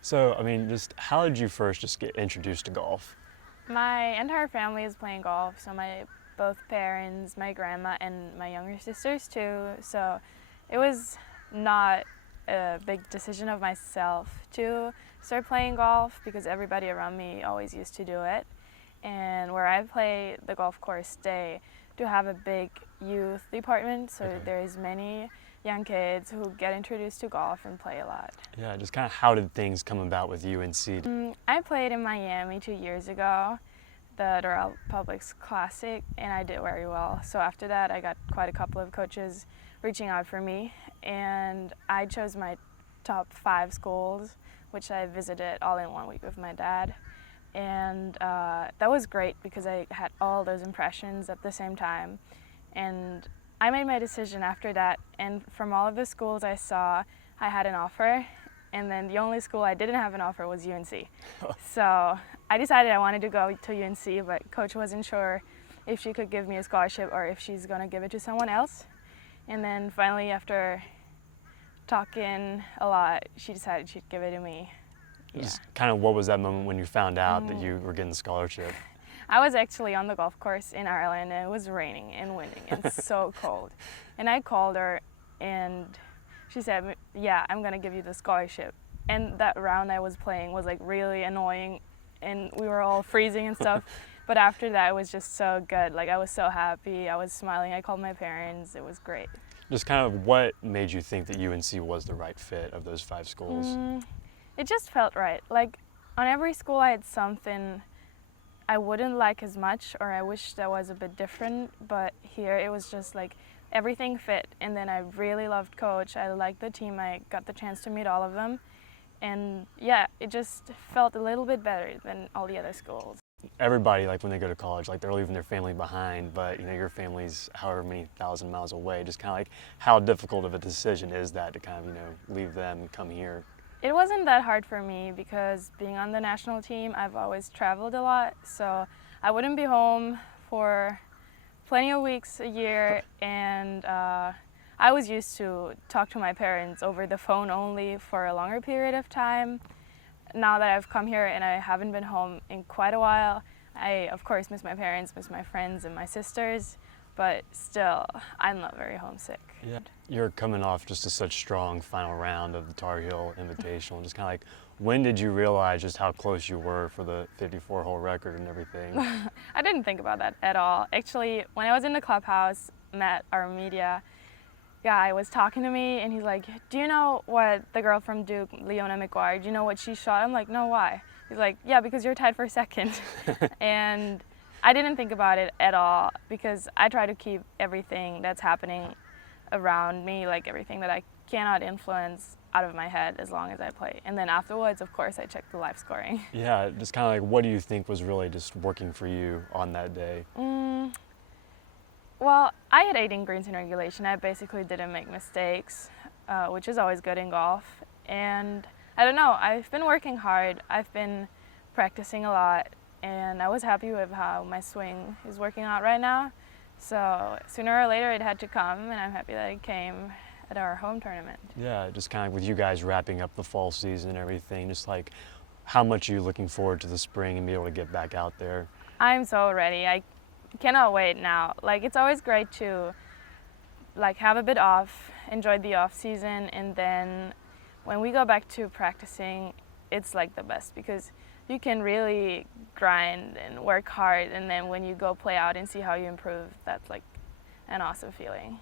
So, I mean, just how did you first just get introduced to golf? My entire family is playing golf, so my both parents, my grandma, and my younger sisters too. So it was not a big decision of myself to start playing golf because everybody around me always used to do it. And where I play the golf course, they do have a big youth department, so Okay. there's many young kids who get introduced to golf and play a lot. Yeah, just kind of how did things come about with UNC? I played in Miami 2 years ago, the Doral Publics Classic, and I did very well. So after that, I got quite a couple of coaches reaching out for me, and I chose my top 5 schools, which I visited all in 1 week with my dad. And that was great because I had all those impressions at the same time. And I made my decision after that, and from all of the schools I saw, I had an offer, and then the only school I didn't have an offer was UNC. So I decided I wanted to go to UNC, but coach wasn't sure if she could give me a scholarship or if she's going to give it to someone else. And then finally, after talking a lot, she decided she'd give it to me. Yeah. Just kind of what was that moment when you found out that you were getting the scholarship? I was actually on the golf course in Ireland, and it was raining and windy and so cold. And I called her, and she said, yeah, I'm going to give you the scholarship. And that round I was playing was like really annoying, and we were all freezing and stuff. But after that, it was just so good. Like, I was so happy. I was smiling. I called my parents. It was great. Just kind of what made you think that UNC was the right fit of those 5 schools? It just felt right. Like, on every school I had something I wouldn't like as much, or I wish that was a bit different, but here it was just like everything fit. And then I really loved coach. I liked the team. I got the chance to meet all of them. And yeah, it just felt a little bit better than all the other schools. Everybody, like when they go to college, like they're leaving their family behind, but you know, your family's however many thousand miles away. Just kind of like how difficult of a decision is that to kind of, you know, leave them and come here? It wasn't that hard for me because being on the national team, I've always traveled a lot, so I wouldn't be home for plenty of weeks a year, and I was used to talk to my parents over the phone only for a longer period of time. Now that I've come here and I haven't been home in quite a while, I of course miss my parents, miss my friends and my sisters, but still, I'm not very homesick. Yeah. You're coming off just a such strong final round of the Tar Heel Invitational. Just kind of like, when did you realize just how close you were for the 54-hole record and everything? I didn't think about that at all. Actually, when I was in the clubhouse, met our media guy was talking to me, and he's like, do you know what the girl from Duke, Leona McGuire, do you know what she shot? I'm like, no, why? He's like, yeah, because you're tied for second. And I didn't think about it at all because I try to keep everything that's happening around me, like everything that I cannot influence, out of my head as long as I play. And then afterwards, of course, I check the live scoring. Yeah, just kind of like, what do you think was really just working for you on that day? Well, I had 18 greens in regulation. I basically didn't make mistakes, which is always good in golf. And I don't know, I've been working hard. I've been practicing a lot, and I was happy with how my swing is working out right now. So sooner or later it had to come, and I'm happy that it came at our home tournament. Yeah, just kind of with you guys wrapping up the fall season and everything, just like how much are you looking forward to the spring and be able to get back out there? I'm so ready. I cannot wait now. Like, it's always great to like have a bit off, enjoy the off season, and then when we go back to practicing, it's like the best because you can really grind and work hard, and then when you go play out and see how you improve, that's like an awesome feeling.